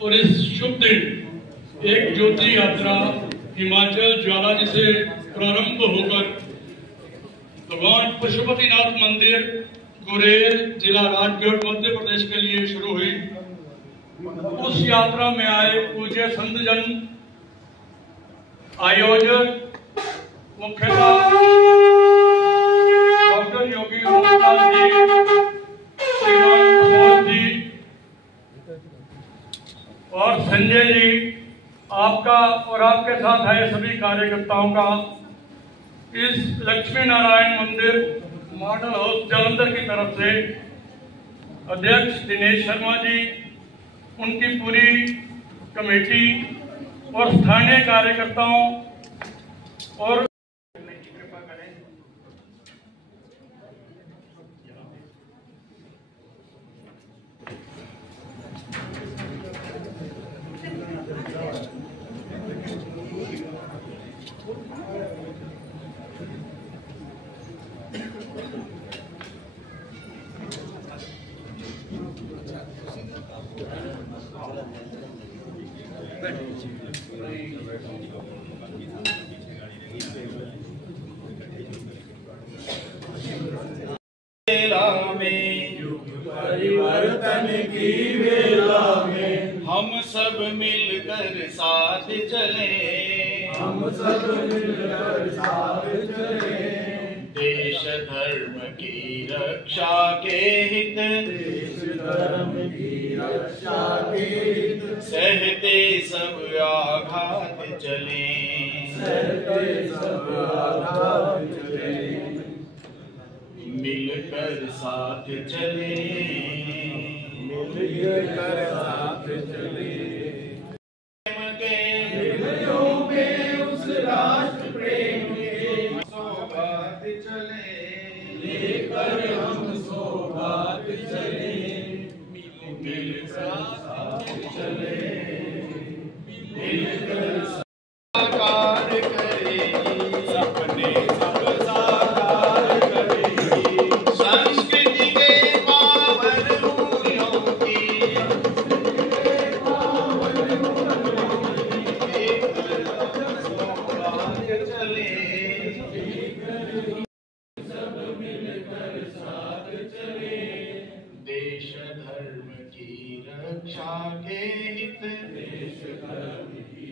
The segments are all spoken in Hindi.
और इस शुभ दिन एक ज्योति यात्रा हिमाचल ज्वालाजी से प्रारंभ होकर भगवान पशुपतिनाथ मंदिर गुरेल जिला राजगढ़ मध्य प्रदेश के लिए शुरू हुई। उस यात्रा में आए पूज्य संतजन, आयोजक, मुख्यतः डॉक्टर योगी जी और संजय जी, आपका और आपके साथ आए सभी कार्यकर्ताओं का इस लक्ष्मी नारायण मंदिर मॉडल हाउस जालंधर की तरफ से अध्यक्ष दिनेश शर्मा जी, उनकी पूरी कमेटी और स्थानीय कार्यकर्ताओं और कृपा करें। परिवर्तन की वेला में हम सब मिलकर साथ चले, हम सब मिलकर साथ चले। देश धर्म की रक्षा के हित, देश धर्म की रक्षा के हित, सहते सब आघात चले, सहते सब आघात चले। मिलकर साथ चले, मिलकर साथ चले। हृदयों में उस राष्ट्र प्रेम के सौगात चले, लेकर हम सौगात चले। मिलकर साथ चले, मिलकर साकार करेगी सपने सब साकार करेगी। संस्कृति के पावन मूल्यों की चले, सब मिलकर साथ चले। देश धर्म की रक्षा के हित, देश धर्म की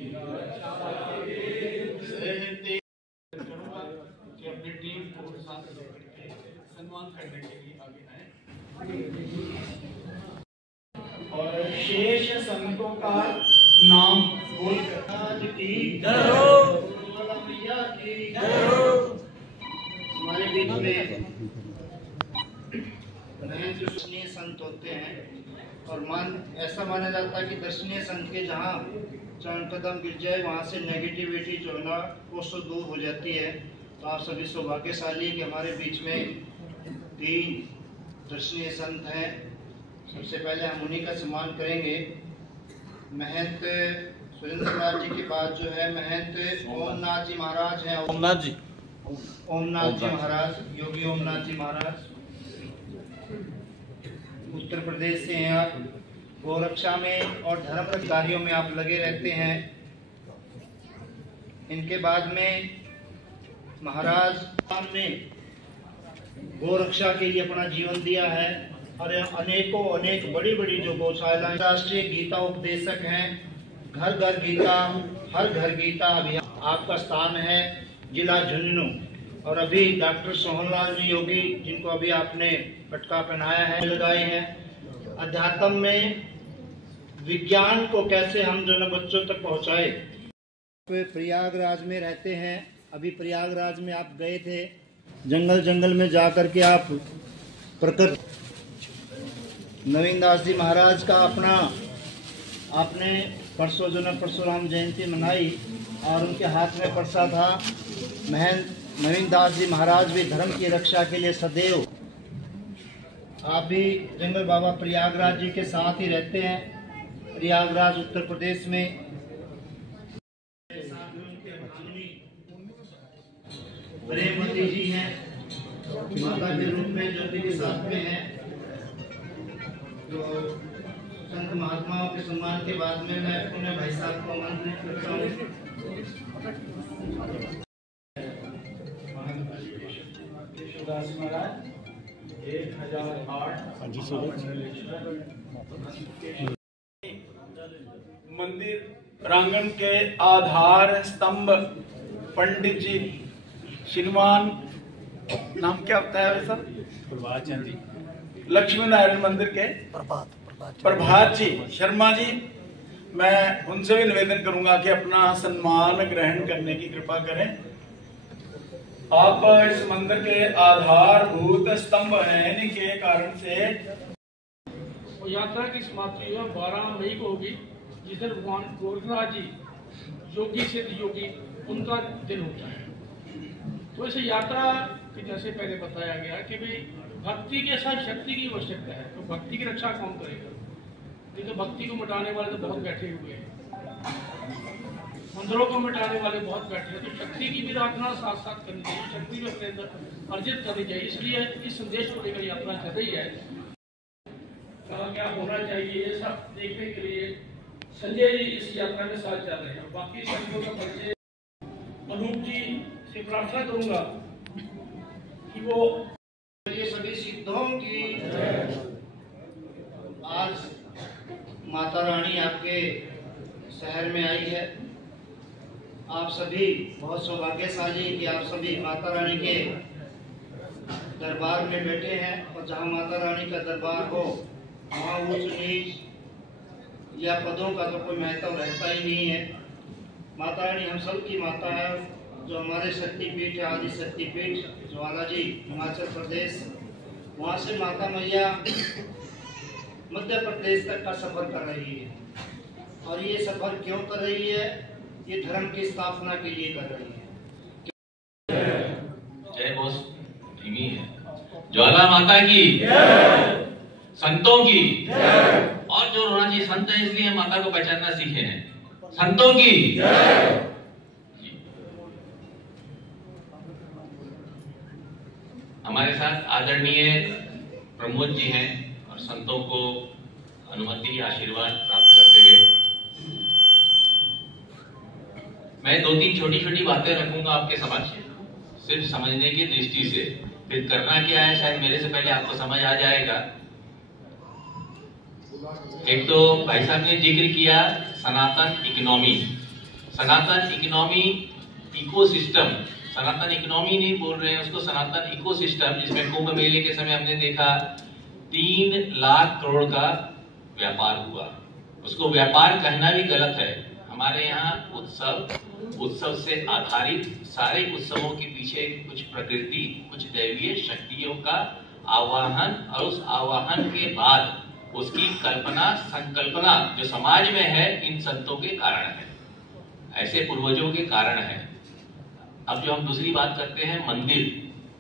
नाम बोलकर आज की जय हो। मैया की जय हो। हमारे बीच में दर्शनीय संत होते हैं और ऐसा माना जाता है कि दर्शनीय संत के जहाँ चरण कदम गिर जाए वहाँ से नेगेटिविटी जो है ना वो सब दूर हो जाती है। तो आप सभी सौभाग्यशाली कि हमारे बीच में 3 दर्शनीय संत हैं। सबसे पहले हम उन्हीं का सम्मान करेंगे। महंत सुरेंद्र नाथ जी के बाद जो है महंत ओमनाथ जी महाराज हैं। ओमनाथ जी महाराज, योगी ओमनाथ जी महाराज उत्तर प्रदेश से हैं। आप गोरक्षा में और धर्म कार्यों में आप लगे रहते हैं। इनके बाद में महाराज ने गोरक्षा के लिए अपना जीवन दिया है और अनेक बड़ी जो गौशाला राष्ट्रीय गीता उपदेशक हैं। घर घर गीता, हर घर गीता अभियान आपका स्थान है जिला झुंझुनू। और अभी डॉक्टर सोहनलाल जी योगी जिनको अभी आपने पटका पहनाया है, लगाए हैं। अध्यात्म में विज्ञान को कैसे हम जो न बच्चों तक पहुंचाए। प्रयागराज में रहते हैं। अभी प्रयागराज में आप गए थे, जंगल में जाकर के आप प्रकृति नवीन दास जी महाराज का आपने परसों जो न परशुराम जयंती मनाई और उनके हाथ में परसा था। महंत नवीन दास जी महाराज भी धर्म की रक्षा के लिए सदैव आप भी जंगल बाबा प्रयागराज जी के साथ ही रहते हैं। प्रयागराज उत्तर प्रदेश में प्रेमवती जी हैं, माता के रूप में ज्योति के साथ में हैं। तो संत महात्माओं के सम्मान के बाद में मैं अपने भाई साहब को आमंत्रित करता हूँ। महाराज 1008 मंदिर प्रांगण के आधार स्तंभ पंडित जी श्रीमान नाम क्या होता है सर? प्रभात चंद जी, लक्ष्मी नारायण मंदिर के प्रभात जी शर्मा जी, मैं उनसे भी निवेदन करूंगा कि अपना सम्मान ग्रहण करने की कृपा करें। आप इस मंदिर के आधारभूत स्तंभ हैं, इन्हीं के कारण से यात्रा की समाप्ति 12 मई को होगी, जिस दिन भगवान गोरखनाथ जी योगी सिद्ध योगी उनका दिन होता है। तो इस यात्रा की जैसे पहले बताया गया कि भाई भक्ति के साथ शक्ति की आवश्यकता है। तो भक्ति की रक्षा कौन करेगा? देखिए भक्ति को मिटाने वाले तो बहुत बैठे हुए हैं, मंदिरों को मिटाने वाले बहुत बैठे हैं। तो शक्ति की भी आराधना साथ साथ करनी चाहिए, शक्ति भी अपने अंदर अर्जित करनी चाहिए। इसलिए इस संदेश को लेकर यात्रा चल रही है। क्या होना चाहिए ये सब देखने के लिए संजय जी इस यात्रा में साथ चल रहे हैं। बाकी संतों का परिचय अनूप जी से प्रार्थना करूंगा कि वो सभी सिद्धों की आज माता रानी आपके शहर में आई है। आप सभी बहुत सौभाग्यशाली कि आप सभी माता रानी के दरबार में बैठे हैं। और जहाँ माता रानी का दरबार हो वहाँ ऊंच नीच या पदों का तो कोई महत्व रहता ही नहीं है। माता रानी हम सब की माता है। जो हमारे शक्तिपीठ है, आदि शक्तिपीठ ज्वाला जी हिमाचल प्रदेश, वहाँ से माता मैया मध्य प्रदेश तक का सफर कर रही है। और ये सफर क्यों कर रही है? ये धर्म की स्थापना के लिए कर रही है। जय बोस धीमी है। ज्वाला माता की, संतों की, और जो रोना जी संत है इसलिए माता को पहचानना सीखे हैं। संतों की हमारे साथ आदरणीय प्रमोद जी हैं और संतों को अनुमति आशीर्वाद प्राप्त करते हुए मैं 2-3 छोटी बातें रखूंगा आपके समक्ष, सिर्फ समझने की दृष्टि से। फिर करना क्या है शायद मेरे से पहले आपको समझ आ जाएगा। एक तो भाई साहब ने जिक्र किया सनातन इकोनॉमी। सनातन इकोनॉमी इकोसिस्टम, सनातन इकोनॉमी नहीं बोल रहे हैं उसको, सनातन इकोसिस्टम, जिसमें कुंभ मेले के समय हमने देखा 3 लाख करोड़ का व्यापार हुआ। उसको व्यापार कहना भी गलत है। हमारे यहाँ उत्सव से आधारित सारे उत्सवों के पीछे कुछ प्रकृति, कुछ दैवीय शक्तियों का आवाहन और उस आवाहन के बाद उसकी कल्पना संकल्पना जो समाज में है, इन संतों के कारण है, ऐसे पूर्वजों के कारण है। अब जो हम दूसरी बात करते हैं मंदिर,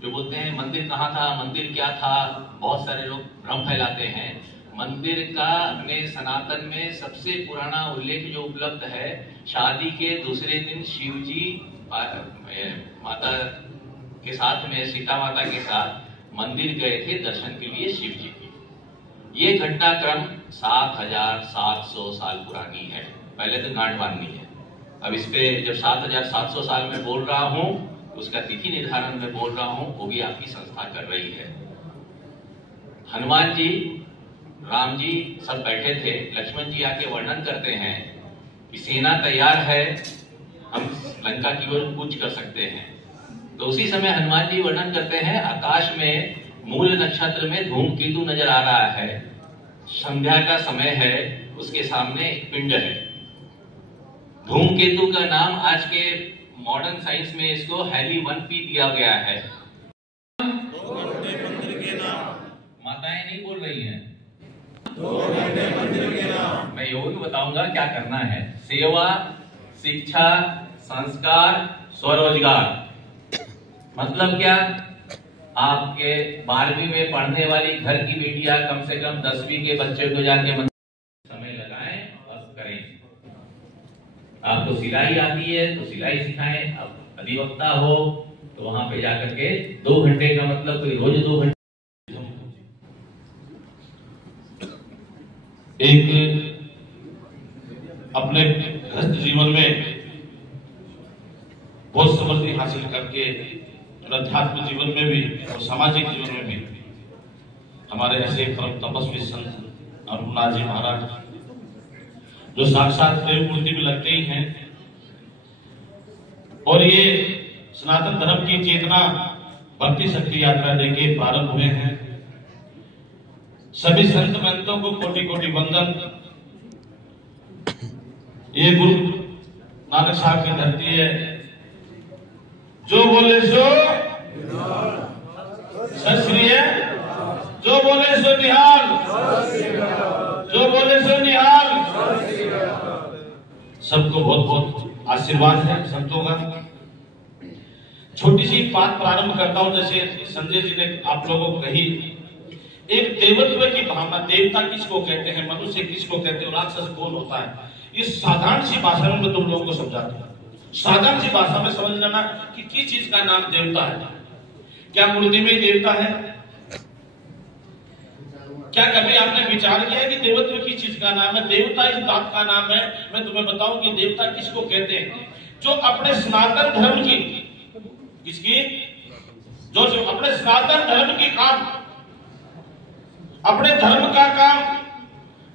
जो बोलते हैं मंदिर कहाँ था, मंदिर क्या था, बहुत सारे लोग भ्रम फैलाते हैं। मंदिर का अपने सनातन में सबसे पुराना उल्लेख जो उपलब्ध है, शादी के दूसरे दिन शिव जी माता के साथ में, सीता माता के साथ मंदिर गए थे दर्शन के लिए शिव जी की। ये घटनाक्रम 7700 साल पुरानी है। पहले तो गांठ बांधनी है। अब इस पे जब 7700 साल में बोल रहा हूं, उसका तिथि निर्धारण में बोल रहा हूं, वो भी आपकी संस्था कर रही है। हनुमान जी, राम जी सब बैठे थे। लक्ष्मण जी आके वर्णन करते हैं कि सेना तैयार है, हम लंका की ओर कूच कर सकते हैं। तो उसी समय हनुमान जी वर्णन करते हैं, आकाश में मूल नक्षत्र में धूमकेतु नजर आ रहा है, संध्या का समय है, उसके सामने एक पिंड है। धूमकेतु का नाम आज के मॉडर्न साइंस में इसको हैली 1P दिया गया है। माताएं नहीं बोल रही हैं, मैं योग बताऊंगा क्या करना है। सेवा, शिक्षा, संस्कार, स्वरोजगार। मतलब क्या? आपके 12वीं में पढ़ने वाली घर की बेटियां कम से कम 10वीं के बच्चे को जाके समय लगाएं और करें। आपको सिलाई आती है तो सिलाई सिखाएं। अब अधिवक्ता हो तो वहां पे जाकर के 2 घंटे का मतलब कोई रोज 2 घंटे। एक अपने गृहस्थ जीवन में बहुत समृद्धि हासिल करके अध्यात्म जीवन में भी और सामाजिक जीवन में भी हमारे ऐसे परम तपस्वी संत अरुणनाथ जी महाराज, जो साक्षात देव मूर्ति में लगते ही हैं, और ये सनातन धर्म की चेतना भक्ति शक्ति यात्रा लेके प्रारंभ हुए हैं। सभी संत महंतों को कोटि कोटि वंदन। ये गुरु नानक साहब की धरती है। जो बोले सो सत श्री है, जो बोले सो निहाल, जो बोले सो निहाल। सबको बहुत बहुत आशीर्वाद है संतों का। छोटी सी बात प्रारंभ करता हूं। जैसे संजय जी ने आप लोगों को कही, एक देवत्व की भावना, देवता किसको कहते हैं, मनुष्य किसको कहते हैं, राक्षस कौन होता है, इस साधारण सी भाषा में मैं तुम लोगों को समझाता हूं। साधारण सी भाषा में समझ लेना कि किस चीज का नाम देवता है। क्या मूर्ति में देवता है? क्या कभी आपने विचार किया कि देवत्व किस चीज का नाम है? देवता इस बात का नाम है। मैं तुम्हें बताऊं कि देवता किसको कहते हैं, जो अपने सनातन धर्म की, किसकी, जो अपने सनातन धर्म की काम, अपने धर्म का काम,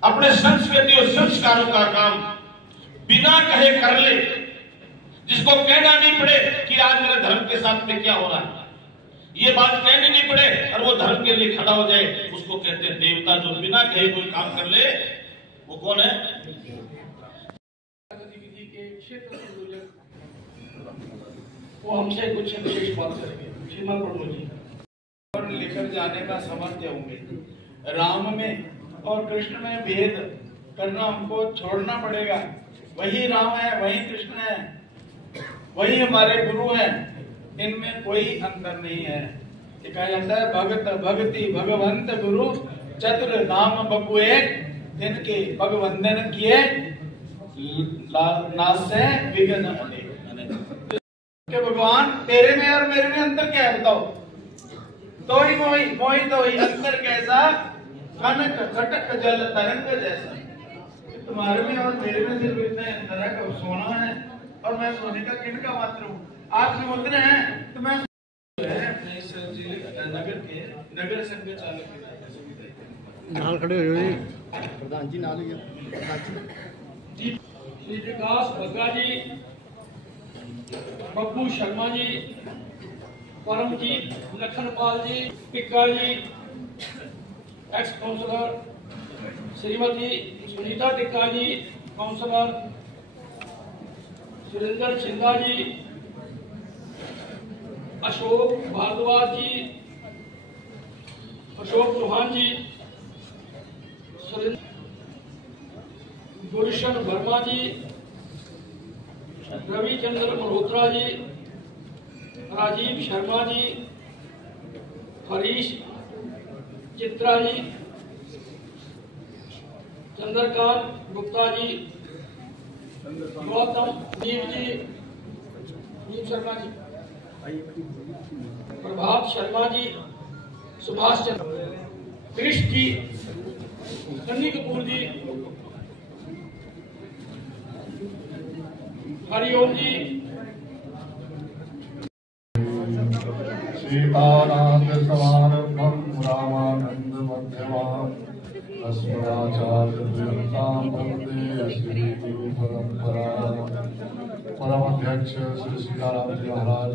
अपने संस्कृति और संस्कारों का काम बिना कहे कर ले, जिसको कहना नहीं पड़े कि आज मेरे धर्म के साथ में क्या हो रहा है, ये बात कहनी नहीं पड़े और वो धर्म के लिए खड़ा हो जाए, उसको कहते हैं देवता। जो बिना कहे कोई काम कर ले, वो कौन है? गतिविधि के क्षेत्र संयोजक वो हमसे कुछ विशेष बात करेंगे। श्रीमान प्रभु जी लेकर जाने का सामर्थ्य होंगे। राम में और कृष्ण में भेद करना हमको छोड़ना पड़ेगा। वही राम है, वही कृष्ण है, वही हमारे गुरु हैं, इनमें कोई अंतर नहीं है। कहा जाता है भगत भक्ति भगवंत गुरु चतुर नाम बपु एक, इनके भगवंदन किए नाश से विघ्न अनेक। भगवान तेरे में और मेरे में अंतर क्या है बताओ? तो ही मोही मोही तो ही, अंतर कैसा? कनक कटक जल तरंग जैसा। तुम्हारे में और मेरे में सिर्फ इतने अंतर है कि सोना है और मैं सोने का किनका मात्र हूँ। आप समुद्र हैं तो मैं नगर के नगर संघ चालक नाल खड़े हो जी, प्रधान जी नाल जी, श्री विकास बग्गा जी, बब्बू शर्मा जी, परमजीत लखनपाल जी, पिक्का जी, एक्स काउंसलर श्रीमती सुनीता टिक्का जी, काउंसलर सुरेंद्र सिंघा जी, अशोक भारद्वाज जी, अशोक चौहान जी, गुलशन वर्मा जी, रविचंद्र मल्होत्रा जी, राजीव शर्मा जी, हरीश चित्रा जी, चंद्रकांत गुप्ता जी, गौतम दीप जी, दीप शर्मा जी, प्रभात शर्मा जी, सुभाष चंद्र, कृष्ण जी, सन्नी कपूर जी, हरिओम जी, सीतानाथ समारंभम रामानंद मध्यमाम अस्मदाचार्य पर्यंताम वंदे श्री गुरु परंपरा। परम अध्यक्ष श्री सीताराम जी महाराज,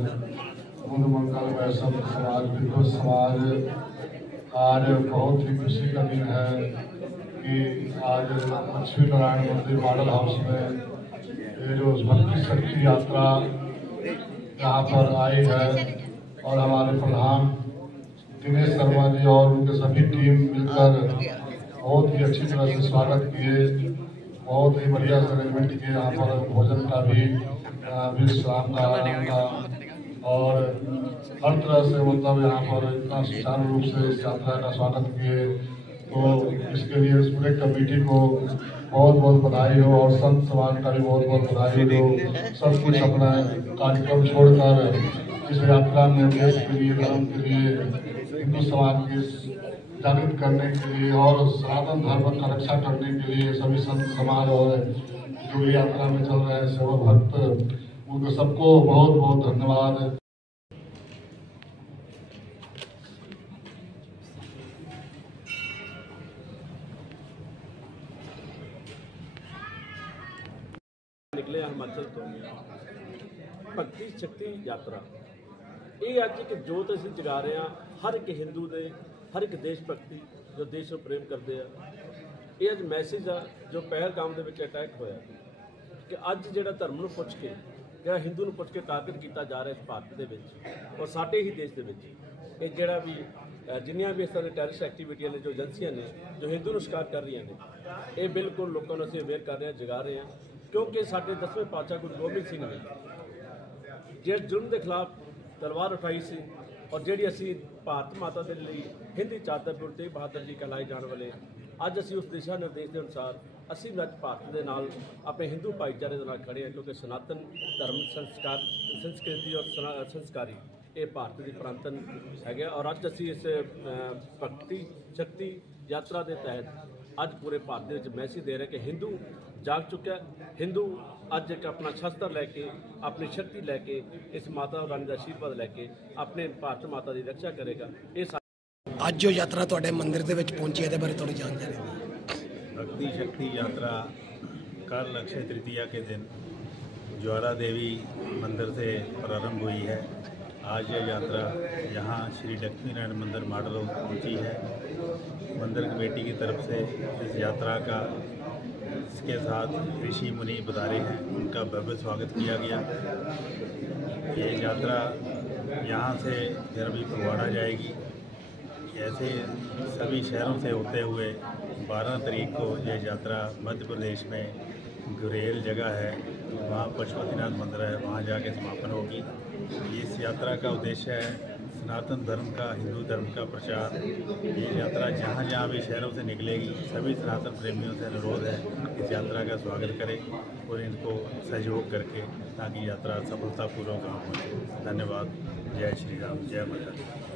बुद्ध मंगल वैष्णव समाज, विद्वत समाज, आज बहुत ही खुशी का दिन है कि आज लक्ष्मी नारायण मंदिर मॉडल हाउस में ये जो भक्ति शक्ति यात्रा यहाँ पर आई है और हमारे प्रधान दिनेश शर्मा जी और उनके सभी टीम मिलकर बहुत ही अच्छी तरह से स्वागत किए, बहुत ही बढ़िया से अरेंजमेंट किए। यहाँ पर भोजन का भी विश्राम का और हर तरह से मतलब यहाँ पर इतना सुचारू रूप से इस यात्रा का स्वागत किए, तो इसके लिए इस पूरे कमेटी को बहुत बहुत बधाई हो और संत समाज का भी बहुत बहुत बधाई हो, जो सब कुछ अपना कार्यक्रम छोड़कर इस यात्रा में देश के लिए, धर्म के लिए, हिंदू समाज के जागृत करने के लिए और सनातन धर्म का रक्षा करने के लिए सभी संत समाज और जो यात्रा में चल रहे हैं सेवा भक्त, उनको सबको बहुत बहुत धन्यवाद। निकले हिमाचल तो भक्ति शक्ति यात्रा ये अज एक जोत असीं जगा रहे हैं हर एक हिंदू दे, हर एक देश भक्ति जो देश को प्रेम करते हैं। ये अज मैसेज आ जो पहलगाम दे विच अटैक होया कि अज जिहड़ा धर्म नूं पुछ के, जिहड़ा हिंदू नूं पुछ के टारगेट किया जा रहा है इस भारत दे विच और साडे ही देश दे विच, ये जिहड़ा भी जिन्नियां भी इस तरह टैरिस्ट एक्टिविटियां ने, जो एजेंसियां ने जो हिंदू नूं शिकार कर रही ने, ये बिल्कुल लोगों को असीं अवेयर कर रहे हैं, जगा रहे हैं, क्योंकि साडे 10वें पातशाह गुरु गोबिंद सिंह ने जिस जुल्म के खिलाफ तलवार उठाई सी और जिहड़ी असीं भारत माता के लिए हिंदी चादर गुरु तेग बहादुर जी कहलाए जाने वाले, अज असीं उस दिशा निर्देश के अनुसार असीं भी अज भारत के नाल अपने हिंदू भाईचारे के नाल खड़े हैं, क्योंकि सनातन धर्म संस्कार संस्कृति और संस्कारी ये भारत की पुरातन है। और अज असीं इस भक्ति शक्ति यात्रा के तहत अज पूरे भारत के मैसेज दे रहे कि हिंदू जाग चुका है, हिंदू अज एक अपना शस्त्र लैके, अपनी शक्ति लैके, इस माता रानी का आशीर्वाद लैके अपने भारत माता की रक्षा करेगा। अज जो यात्रा तुहाडे मंदिर दे विच पहुंची है, बारे थोड़ी जानकारी दी। भक्ति शक्ति यात्रा कल अक्षय तृतीया के दिन ज्वाला देवी मंदिर से प्रारंभ हुई है। आज यह यात्रा यहाँ श्री लक्ष्मी नारायण मंदिर मॉडल हाउस पहुँची है। मंदिर कमेटी की तरफ से इस यात्रा का इसके साथ ऋषि मुनि पधारे हैं, उनका भव्य स्वागत किया गया। ये यात्रा यहाँ से फिर अभी फगवाड़ा जाएगी। ऐसे सभी शहरों से होते हुए 12 तारीख को यह यात्रा मध्य प्रदेश में गुरेल जगह है, वहाँ पशुपतिनाथ मंदिर है, वहाँ जाके समापन होगी। इस यात्रा का उद्देश्य है सनातन धर्म का, हिंदू धर्म का प्रचार। ये यात्रा जहाँ जहाँ भी शहरों से निकलेगी, सभी सनातन प्रेमियों से अनुरोध है इस यात्रा का स्वागत करें और इनको सहयोग करके ताकि यात्रा सफलतापूर्वक पहुँचे। धन्यवाद। जय श्री राम, जय माता दी।